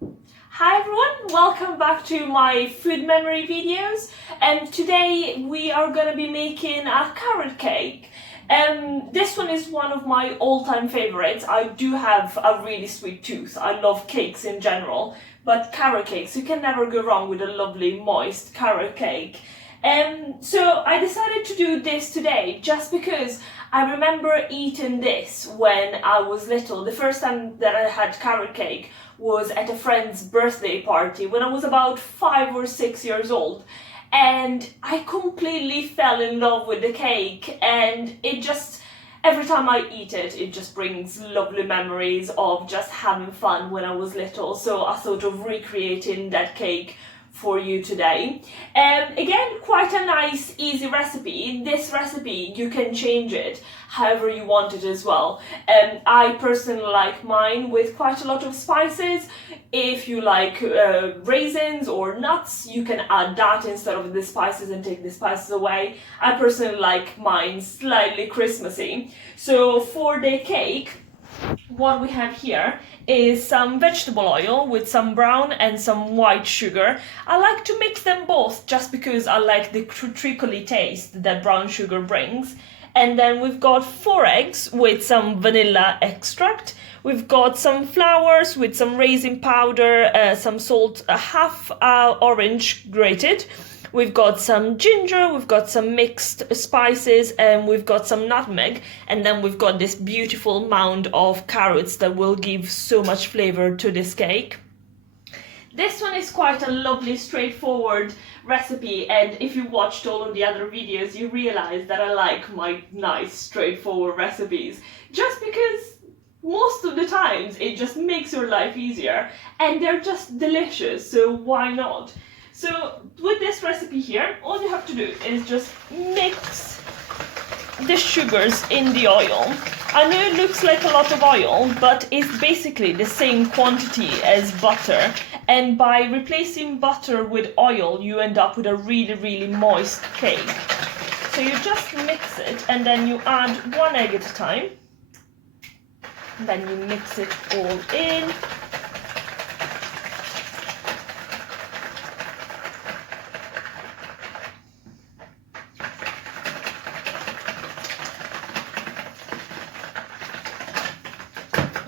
Hi everyone, welcome back to my food memory videos, and today we are gonna be making a carrot cake. This one is one of my all-time favorites. I do have a really sweet tooth. I love cakes in general, but carrot cakes, you can never go wrong with a lovely moist carrot cake. So I decided to do this today just because I remember eating this when I was little. The first time that I had carrot cake was at a friend's birthday party when I was about 5 or 6 years old. And I completely fell in love with the cake, and it just, every time I eat it, it just brings lovely memories of just having fun when I was little. So I thought of recreating that cake for you today. Again, quite a nice, easy recipe. This recipe, you can change it however you want it as well. I personally like mine with quite a lot of spices. If you like raisins or nuts, you can add that instead of the spices and take the spices away. I personally like mine slightly Christmassy. So for the cake, what we have here is some vegetable oil with some brown and some white sugar. I like to mix them both just because I like the treacly taste that brown sugar brings. And then we've got 4 eggs with some vanilla extract. We've got some flowers with some raisin powder, some salt, a half orange grated. We've got some ginger, we've got some mixed spices, and we've got some nutmeg, and then we've got this beautiful mound of carrots that will give so much flavor to this cake. This one is quite a lovely, straightforward recipe, and if you watched all of the other videos, you realize that I like my nice, straightforward recipes, just because most of the times it just makes your life easier, and they're just delicious, so why not? So with this recipe here, all you have to do is just mix the sugars in the oil. I know it looks like a lot of oil, but it's basically the same quantity as butter. And by replacing butter with oil, you end up with a really, really moist cake. So you just mix it, and then you add 1 egg at a time. And then you mix it all in.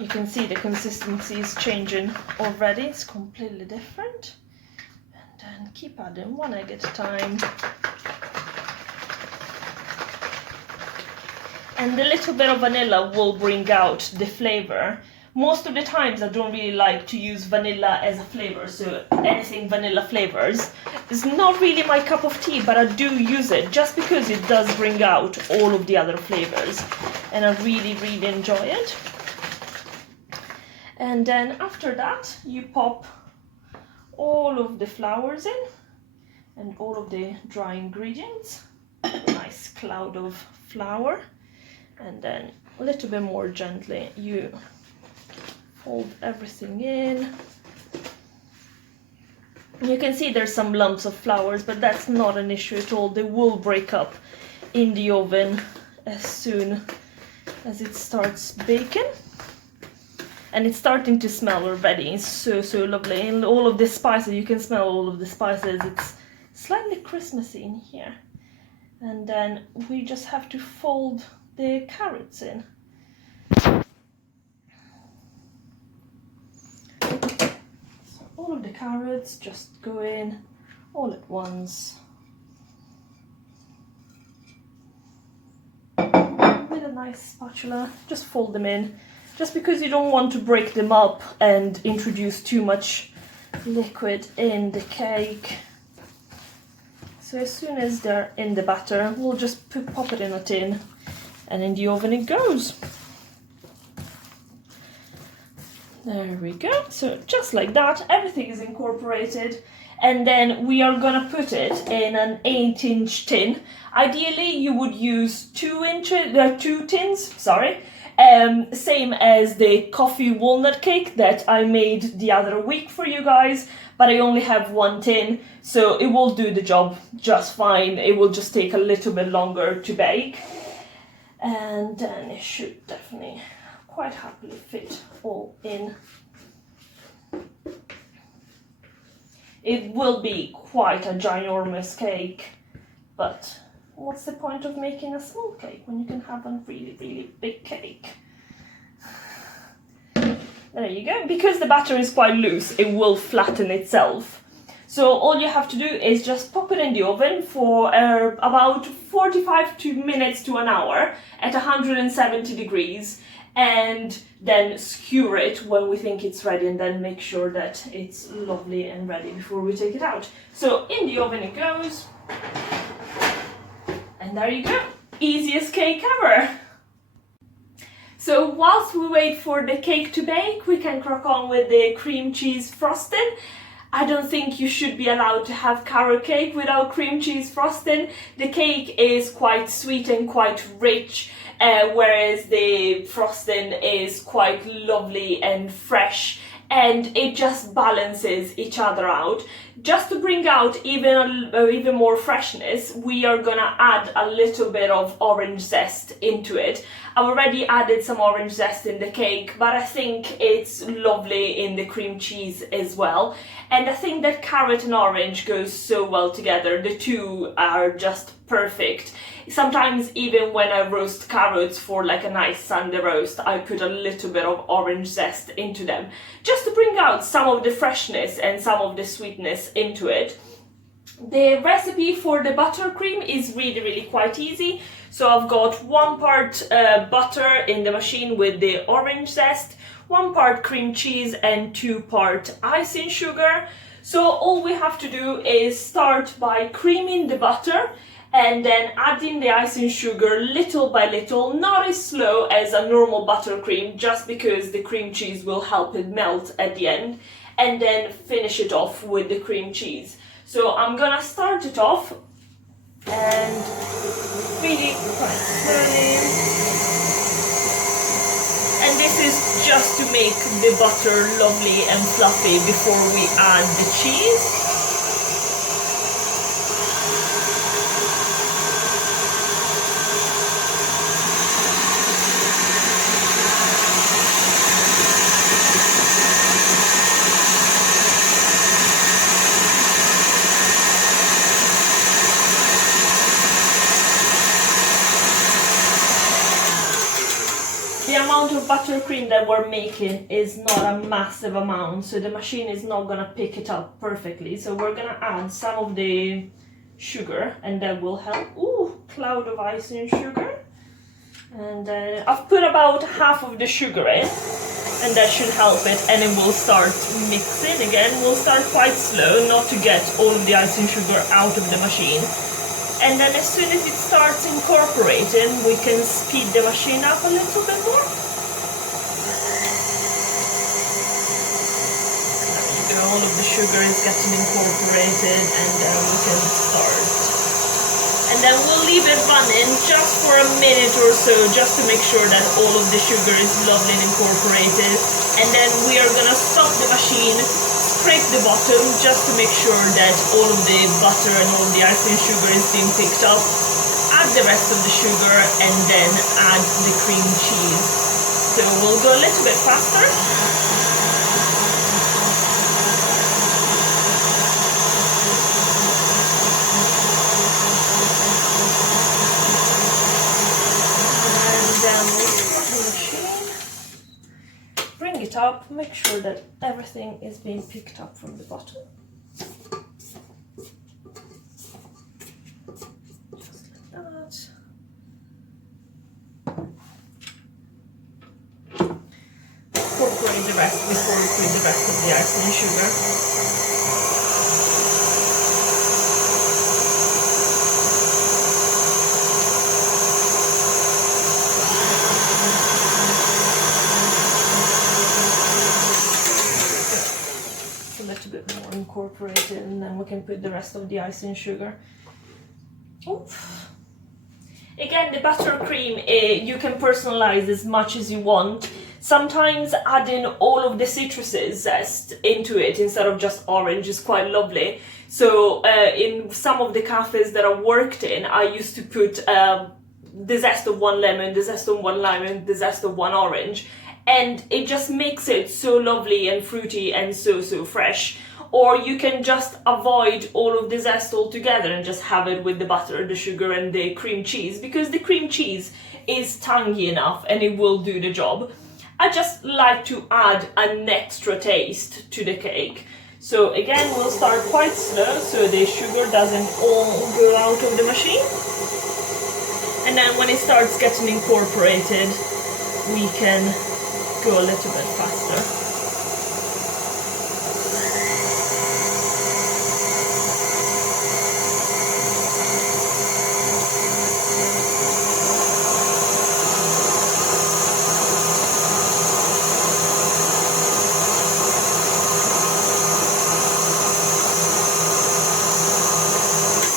You can see the consistency is changing already, it's completely different. And then keep adding 1 egg at a time. And the little bit of vanilla will bring out the flavor. Most of the times I don't really like to use vanilla as a flavor, so anything vanilla flavors is not really my cup of tea, but I do use it just because it does bring out all of the other flavors. And I really, really enjoy it. And then after that, you pop all of the flowers in and all of the dry ingredients. A nice cloud of flour. And then a little bit more gently, you fold everything in. You can see there's some lumps of flowers, but that's not an issue at all. They will break up in the oven as soon as it starts baking. And it's starting to smell already. It's so, so lovely. And all of the spices, you can smell all of the spices. It's slightly Christmassy in here. And then we just have to fold the carrots in. So all of the carrots just go in all at once. With a nice spatula, just fold them in. Just because you don't want to break them up and introduce too much liquid in the cake. So as soon as they're in the batter, we'll just pop it in a tin, and in the oven it goes. There we go. So just like that, everything is incorporated, and then we are gonna put it in an 8-inch tin. Ideally, you would use 2 tins, sorry. Same as the coffee walnut cake that I made the other week for you guys, but I only have 1 tin, so it will do the job just fine. It will just take a little bit longer to bake, and then it should definitely quite happily fit all in. it will be quite a ginormous cake. But what's the point of making a small cake when you can have a really, really big cake? There you go. Because the batter is quite loose, it will flatten itself. So all you have to do is just pop it in the oven for about 45 minutes to an hour at 170 degrees, and then skewer it when we think it's ready, and then make sure that it's lovely and ready before we take it out. So in the oven it goes, and there you go. Easiest cake ever. So whilst we wait for the cake to bake, we can crack on with the cream cheese frosting. I don't think you should be allowed to have carrot cake without cream cheese frosting. The cake is quite sweet and quite rich, whereas the frosting is quite lovely and fresh, and it just balances each other out. Just to bring out even more freshness, we are gonna add a little bit of orange zest into it. I've already added some orange zest in the cake, but I think it's lovely in the cream cheese as well. And I think that carrot and orange goes so well together. The two are just perfect. Sometimes even when I roast carrots for like a nice Sunday roast, I put a little bit of orange zest into them, just to bring out some of the freshness and some of the sweetness into it. The recipe for the buttercream is really quite easy. So I've got 1 part butter in the machine with the orange zest, 1 part cream cheese and 2 part icing sugar. So all we have to do is start by creaming the butter and then adding the icing sugar little by little, not as slow as a normal buttercream, just because the cream cheese will help it melt at the end, and then finish it off with the cream cheese. So I'm gonna start it off and really quite slowly. And this is just to make the butter lovely and fluffy before we add the cheese. The amount of buttercream that we're making is not a massive amount, so the machine is not gonna pick it up perfectly. So we're gonna add some of the sugar, and that will help. Ooh, cloud of icing sugar. And I've put about half of the sugar in, and that should help it, and it will start mixing again. We'll start quite slow, not to get all of the icing sugar out of the machine. And then as soon as it starts incorporating, we can speed the machine up a little bit more. There you go, all of the sugar is getting incorporated, and then we can start. And then we'll leave it running just for a minute or so, just to make sure that all of the sugar is lovely and incorporated. And then we are gonna stop the machine, scrape the bottom just to make sure that all of the butter and all the icing sugar is being picked up. Add the rest of the sugar and then add the cream cheese. So we'll go a little bit faster. And then we'll start the machine. Bring it up, make sure that everything is being picked up from the bottom. Just like that. Incorporate the rest before we put the rest of the icing sugar. Incorporate it, and then we can put the rest of the icing sugar. Oof. Again, the buttercream, you can personalize as much as you want. Sometimes adding all of the citruses zest into it instead of just orange is quite lovely. So in some of the cafes that I worked in, I used to put the zest of 1 lemon, the zest of 1 lime, the zest of 1 orange. and it just makes it so lovely and fruity and so fresh. Or you can just avoid all of the zest altogether and just have it with the butter, the sugar and the cream cheese, because the cream cheese is tangy enough and it will do the job. I just like to add an extra taste to the cake. So again, we'll start quite slow so the sugar doesn't all go out of the machine. And then when it starts getting incorporated, we can go a little bit faster.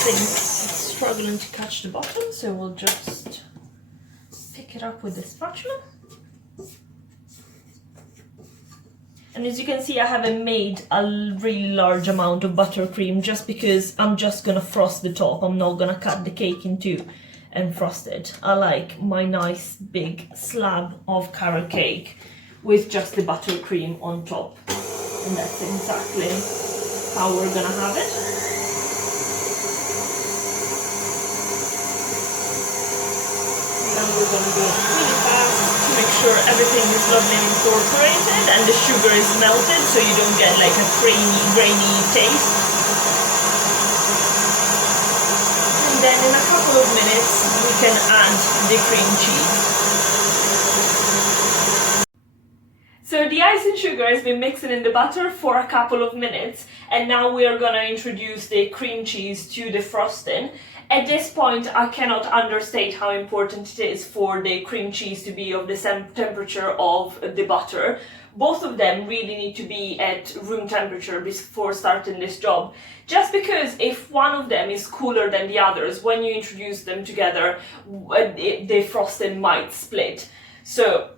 It's struggling to catch the bottom, so we'll just pick it up with the spatula. And as you can see, I haven't made a really large amount of buttercream just because I'm just gonna frost the top. I'm not gonna cut the cake in two and frost it. I like my nice big slab of carrot cake with just the buttercream on top. And that's exactly how we're gonna have it. We're going to go really fast to make sure everything is lovely and incorporated and the sugar is melted so you don't get like a grainy taste. And then in a couple of minutes we can add the cream cheese. So the ice and sugar has been mixing in the butter for a couple of minutes, and now we are going to introduce the cream cheese to the frosting. At this point, I cannot understate how important it is for the cream cheese to be of the same temperature of the butter. Both of them really need to be at room temperature before starting this job. Just because if one of them is cooler than the others, when you introduce them together, the frosting might split. So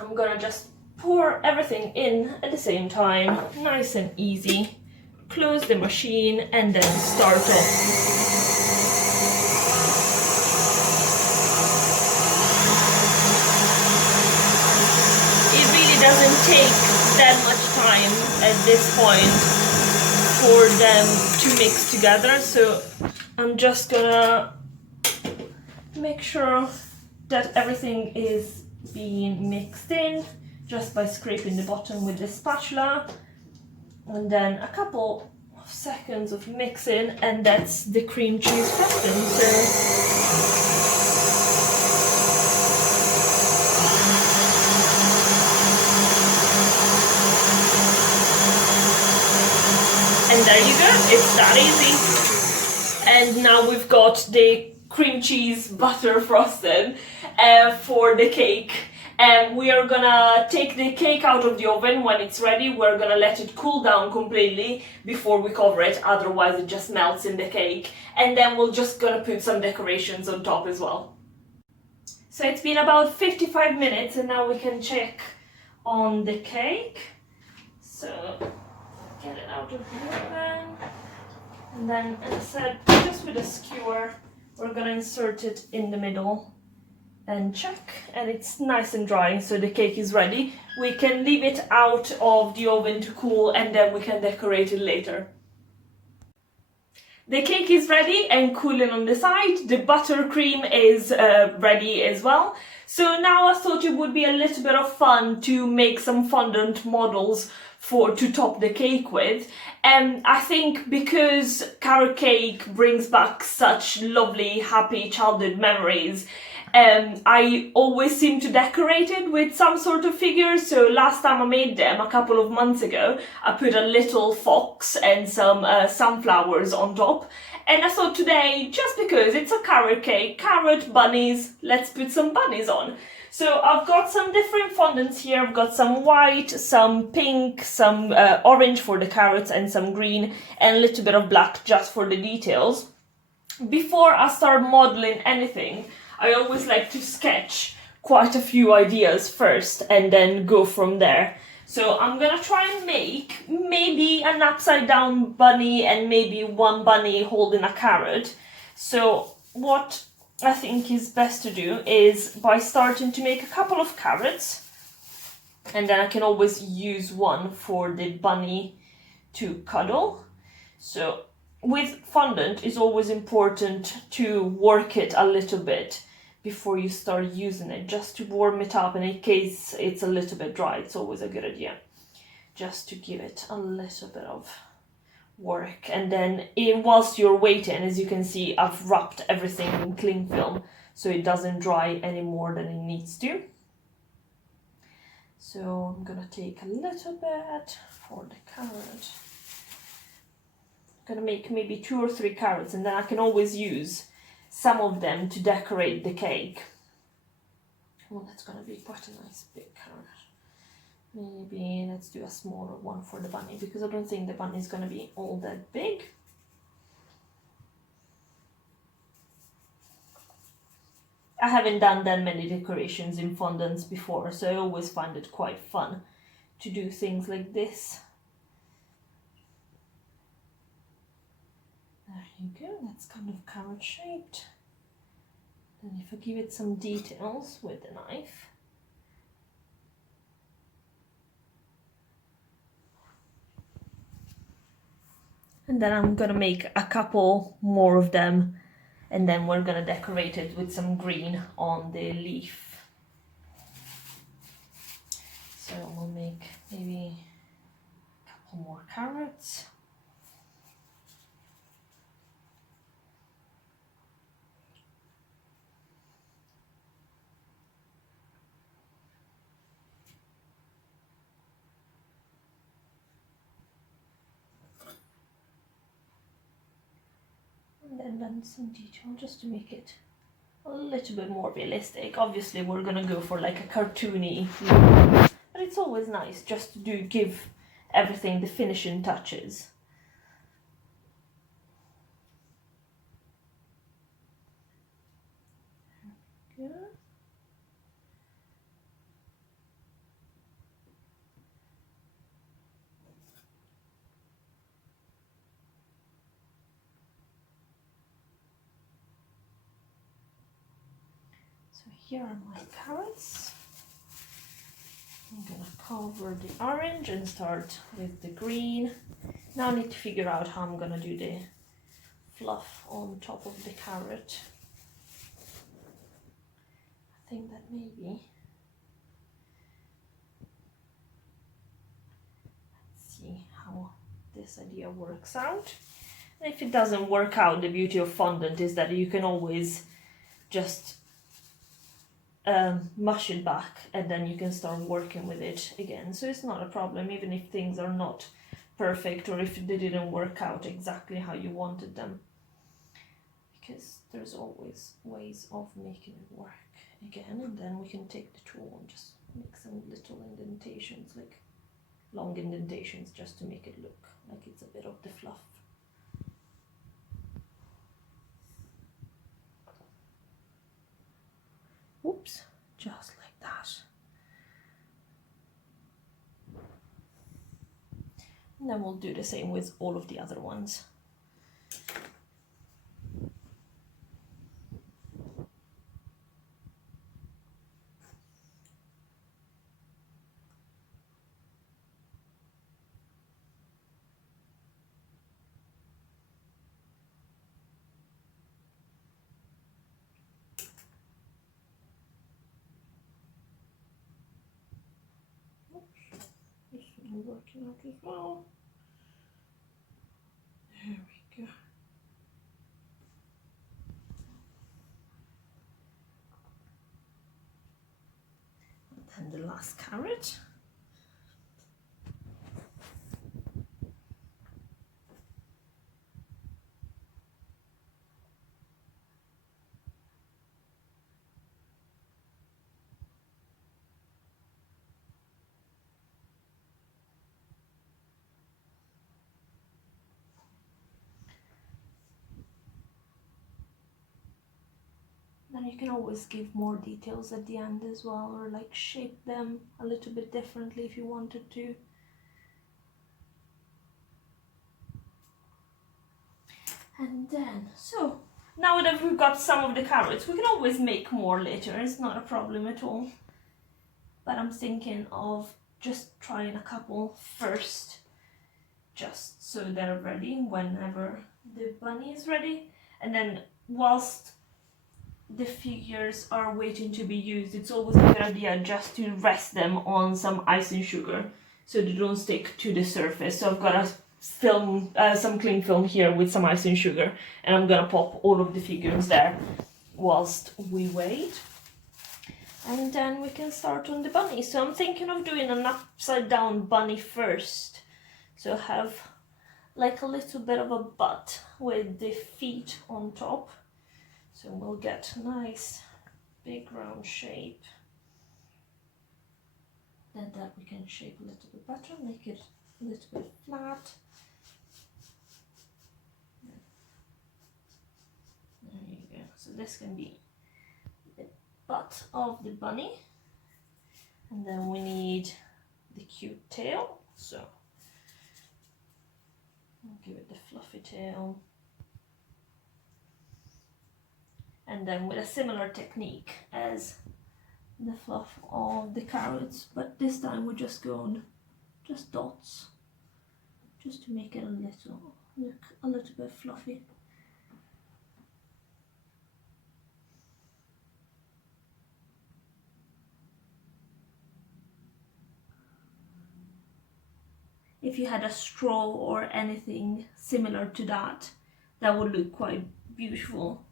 I'm gonna just pour everything in at the same time, nice and easy. Close the machine and then start off. Doesn't take that much time at this point for them to mix together, so I'm just gonna make sure that everything is being mixed in just by scraping the bottom with the spatula, and then a couple of seconds of mixing and that's the cream cheese frosting. And there you go, it's that easy. And now we've got the cream cheese butter frosting for the cake. And we are gonna take the cake out of the oven when it's ready. We're gonna let it cool down completely before we cover it, otherwise it just melts in the cake. And then we're just gonna put some decorations on top as well. So it's been about 55 minutes and now we can check on the cake. So get it out of the oven, and then, as I said, just with a skewer we're gonna insert it in the middle and check, and it's nice and dry, so the cake is ready. We can leave it out of the oven to cool and then we can decorate it later. The cake is ready and cooling on the side. The buttercream is ready as well. So now I thought it would be a little bit of fun to make some fondant models to top the cake with. And I think because carrot cake brings back such lovely, happy childhood memories, I always seem to decorate it with some sort of figure. So last time I made them, a couple of months ago, I put a little fox and some sunflowers on top. And I thought today, just because it's a carrot cake, carrot, bunnies, let's put some bunnies on. So I've got some different fondants here. I've got some white, some pink, some orange for the carrots and some green, and a little bit of black just for the details. Before I start modeling anything, I always like to sketch quite a few ideas first and then go from there. So I'm gonna try and make maybe an upside down bunny and maybe one bunny holding a carrot. So what I think is best to do is by starting to make a couple of carrots. And then I can always use one for the bunny to cuddle. So with fondant, it's always important to work it a little bit before you start using it, just to warm it up, and in case it's a little bit dry, it's always a good idea just to give it a little bit of work. And then whilst you're waiting, as you can see, I've wrapped everything in cling film so it doesn't dry any more than it needs to. So I'm gonna take a little bit for the carrot. I'm gonna make maybe 2 or 3 carrots, and then I can always use some of them to decorate the cake. Well, that's gonna be quite a nice big carrot. Maybe let's do a smaller one for the bunny, because I don't think the bunny is gonna be all that big. I haven't done that many decorations in fondants before, so I always find it quite fun to do things like this. There you go, that's kind of carrot shaped. And if I give it some details with the knife, and then I'm gonna make a couple more of them, and then we're gonna decorate it with some green on the leaf. So we'll make maybe a couple more carrots. And then some detail just to make it a little bit more realistic. Obviously we're gonna go for like a cartoony look, but it's always nice just to give everything the finishing touches. There we go. So here are my carrots. I'm gonna cover the orange and start with the green. Now I need to figure out how I'm gonna do the fluff on top of the carrot. I think that maybe, let's see how this idea works out. And if it doesn't work out, the beauty of fondant is that you can always just mush it back, and then you can start working with it again. So it's not a problem, even if things are not perfect or if they didn't work out exactly how you wanted them, because there's always ways of making it work again. And then we can take the tool and just make some little indentations, like long indentations, just to make it look like it's a bit of the fluff. Oops, just like that. And then we'll do the same with all of the other ones. This one working out as well. There we go. And then the last carrot. Then you can always give more details at the end as well, or like shape them a little bit differently if you wanted to. And then, so now that we've got some of the carrots, we can always make more later, it's not a problem at all. but I'm thinking of just trying a couple first, just so they're ready whenever the bunny is ready. And then whilst the figures are waiting to be used, it's always a good idea just to rest them on some icing sugar so they don't stick to the surface. So I've got a film, some cling film here with some icing sugar, and I'm gonna pop all of the figures there whilst we wait. And then we can start on the bunny. So I'm thinking of doing an upside down bunny first. So have like a little bit of a butt with the feet on top. So we'll get a nice big round shape. Then that we can shape a little bit better, make it a little bit flat. There you go. So this can be the butt of the bunny. And then we need the cute tail. So I'll give it the fluffy tail. And then with a similar technique as the fluff of the carrots, but this time we're just going just dots, just to make it look a little bit fluffy. If you had a straw or anything similar to that, that would look quite beautiful.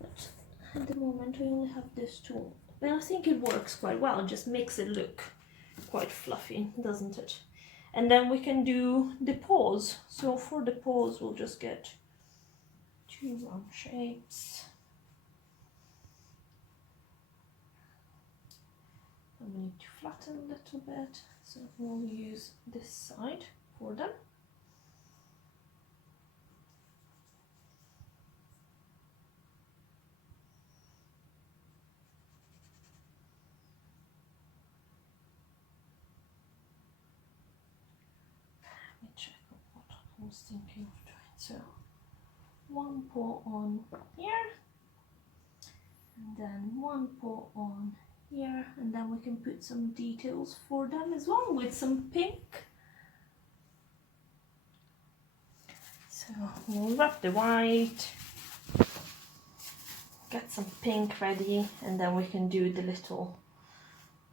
But at the moment we only have this tool. But I think it works quite well, it just makes it look quite fluffy, doesn't it? And then we can do the paws. So for the paws we'll just get 2 round shapes. And we need to flatten a little bit, so we'll use this side for them. Let me check what I was thinking of doing. So 1 paw on here, and then 1 paw on here, and then we can put some details for them as well with some pink. So we'll wrap the white, get some pink ready, and then we can do the little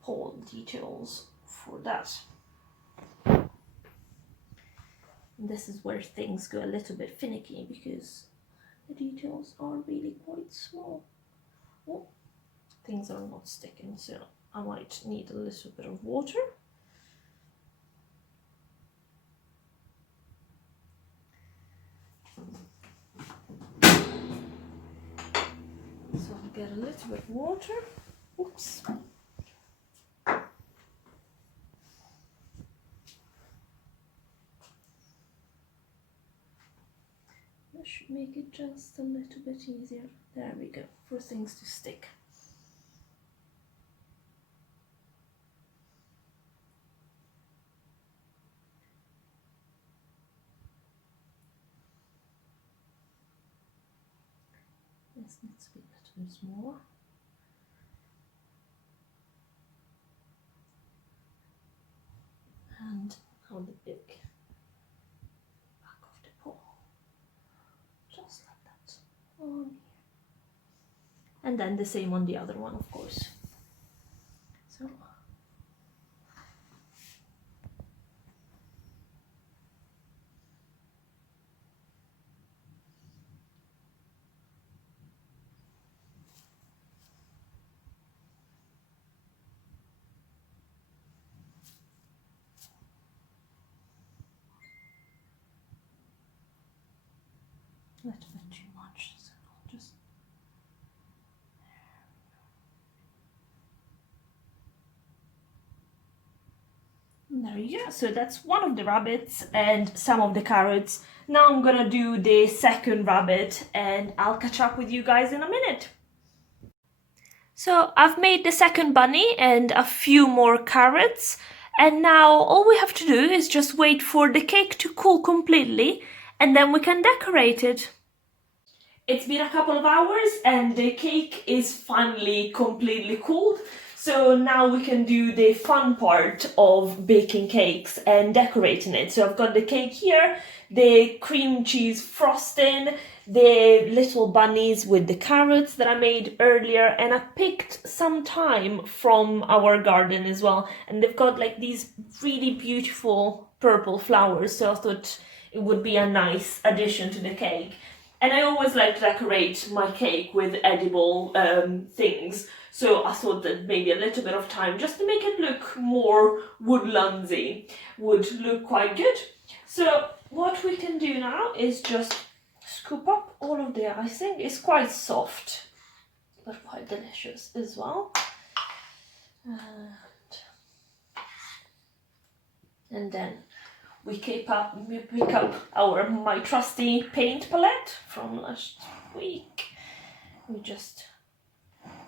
paw details for that. And this is where things go a little bit finicky because the details are really quite small. Oh, things are not sticking, so I might need a little bit of water. So I'll get a little bit of water. Oops. That should make it just a little bit easier. There we go, for things to stick. This needs to be a little bit smaller. And now the big back of the paw. Just like that. On here. And then the same on the other one, of course. So a little bit too much, so I'll just there you go. So that's one of the rabbits and some of the carrots. Now I'm gonna do the second rabbit and I'll catch up with you guys in a minute. So I've made the second bunny and a few more carrots, and now all we have to do is just wait for the cake to cool completely and then we can decorate it. It's been a couple of hours and the cake is finally completely cooled. So now we can do the fun part of baking cakes and decorating it. So I've got the cake here, the cream cheese frosting, the little bunnies with the carrots that I made earlier, and I picked some thyme from our garden as well. And they've got like these really beautiful purple flowers, so I thought it would be a nice addition to the cake. And I always like to decorate my cake with edible things. So I thought that maybe a little bit of thyme, just to make it look more woodlandsy, would look quite good. So what we can do now is just scoop up all of the icing. It's quite soft, but quite delicious as well. And then we pick up my trusty paint palette from last week. We just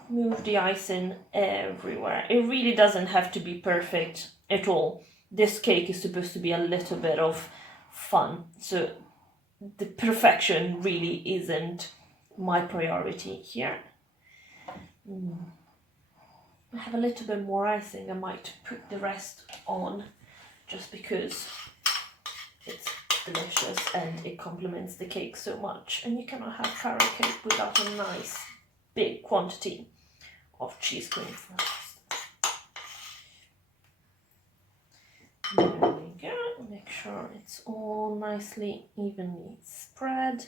move the icing everywhere. It really doesn't have to be perfect at all. This cake is supposed to be a little bit of fun, so the perfection really isn't my priority here. I have a little bit more icing. I might put the rest on just because it's delicious and it complements the cake so much. And you cannot have carrot cake without a nice big quantity of cheese cream. There we go. Make sure it's all nicely evenly spread.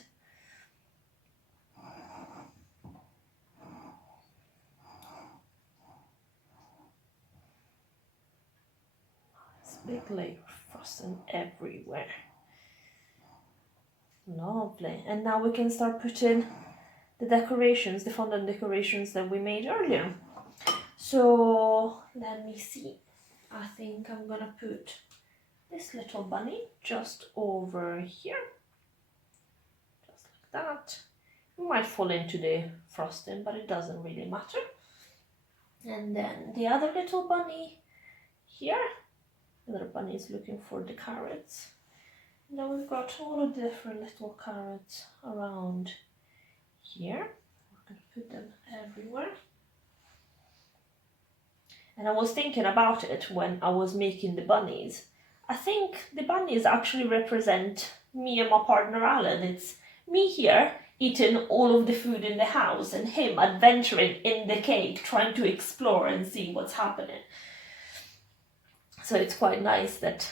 Nice big layer of frosting everywhere. Lovely. And now we can start putting the decorations, the fondant decorations that we made earlier. So let me see. I think I'm gonna put this little bunny just over here, just like that. It might fall into the frosting, but it doesn't really matter. And then the other little bunny here. The other bunny is looking for the carrots. And then we've got all of the different little carrots around here. We're going to put them everywhere. And I was thinking about it when I was making the bunnies. I think the bunnies actually represent me and my partner Alan. It's me here eating all of the food in the house and him adventuring in the cake, trying to explore and see what's happening. So it's quite nice that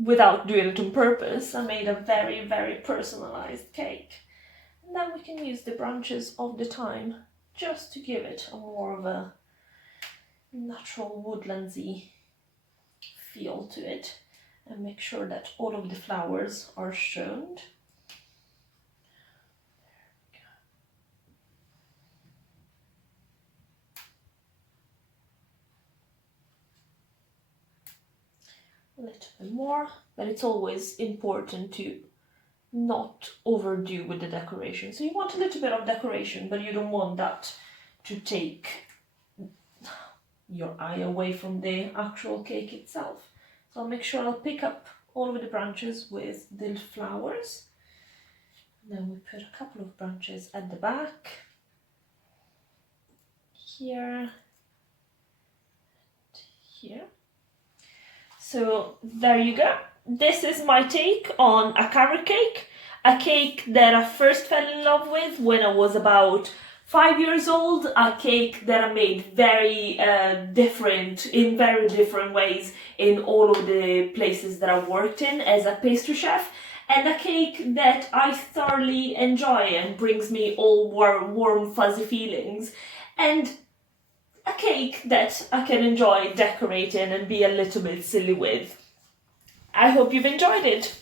without doing it on purpose, I made a very, very personalized cake. And then we can use the branches of the thyme just to give it a more of a natural woodlandsy feel to it, and make sure that all of the flowers are shown. A little bit more, but it's always important to not overdo with the decoration. So you want a little bit of decoration, but you don't want that to take your eye away from the actual cake itself. So I'll make sure I'll pick up all of the branches with the flowers. And then we put a couple of branches at the back, here, and here. So there you go. This is my take on a carrot cake. A cake that I first fell in love with when I was about 5 years old. A cake that I made very in very different ways in all of the places that I worked in as a pastry chef. And a cake that I thoroughly enjoy and brings me all warm fuzzy feelings. And a cake that I can enjoy decorating and be a little bit silly with. I hope you've enjoyed it.